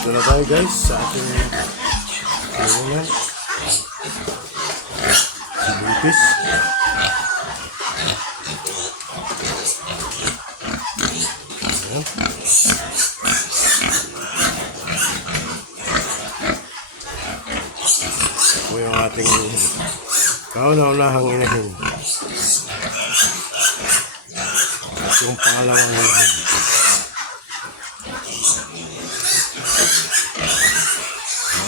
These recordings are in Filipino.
Ito na tayo guys sa ating kulungan. Sibuytis. Ayan. Ito yung ating kauna-unahang inahin. At yung pangalawang inahin.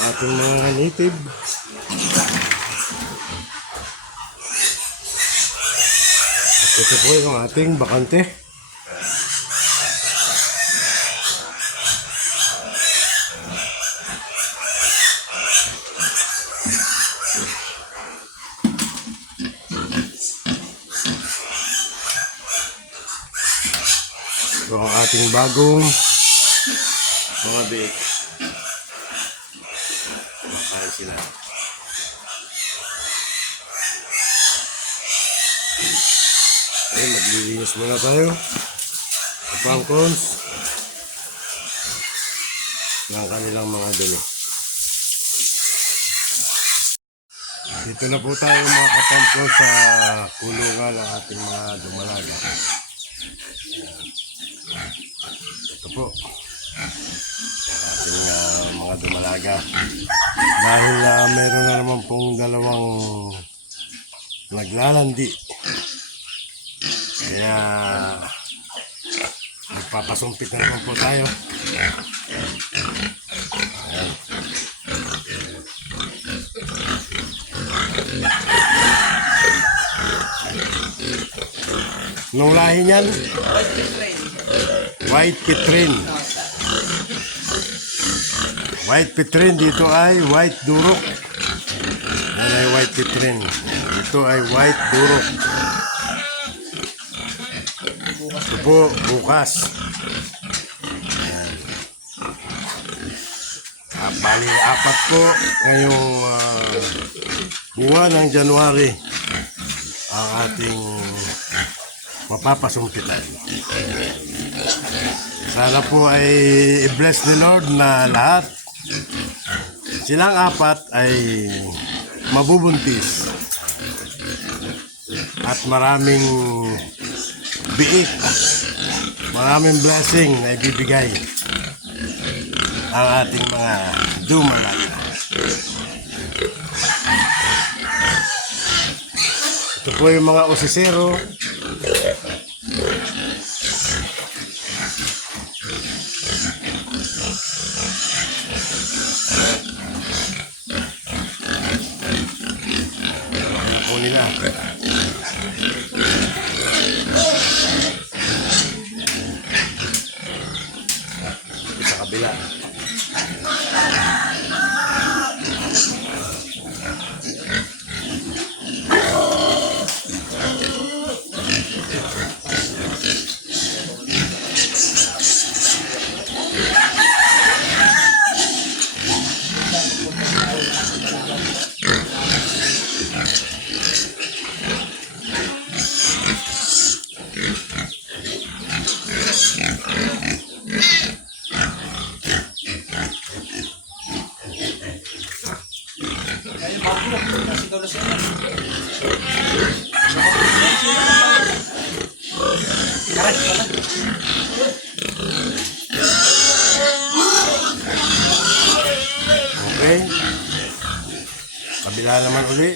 Ating mga native. At ito po yung ating bakante. Ito ang ating bagong mga bake. Makain sila. Okay, maglilinis muna tayo. Kapangkons ng kanilang mga dumi. Dito na po tayo mga kapangkons sa kulungan ng ating mga dumalaga. Ito po ating mga dumalaga. Dahil meron na naman pong dalawang naglalandi. Kaya magpapasumpit na naman po tayo. Ayan. Nung lahi niyan? White Petrin. White Petrin, dito ay white durok. Yan ay white Petrin. Dito ay white durok. Ito po, bukas. Ayan. Bali, 4 po ngayong buwan ng January ang ating mapapasumpitan. Sana po ay i-bless ni Lord na lahat. Silang 4 ay mabubuntis at maraming biik, maraming blessing na ibibigay ang ating mga dumalaga. Ito po yung mga osisero. Nila. Sa kabila. Okay. Kabila naman uli.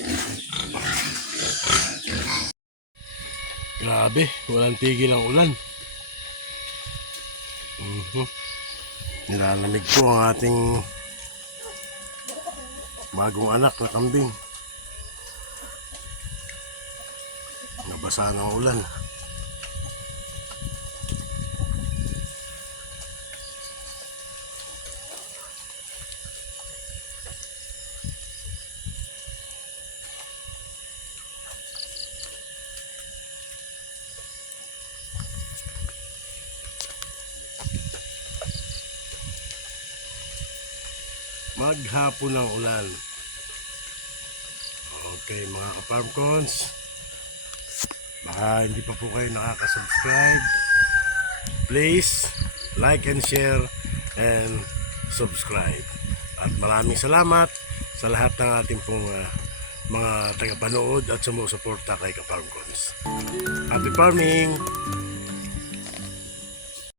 Grabe, walang tigil ang ulan. Nilalamig po ang ating bagong anak na kambing. Nabasa ng ulan. Maghapon ng ulan. Okay mga ka-farm cons, baka hindi pa po kayo nakaka-subscribe, please like and share and subscribe. At maraming salamat sa lahat ng ating pong mga tagapanood at sumusuporta kay Kaparm Cons. Happy farming!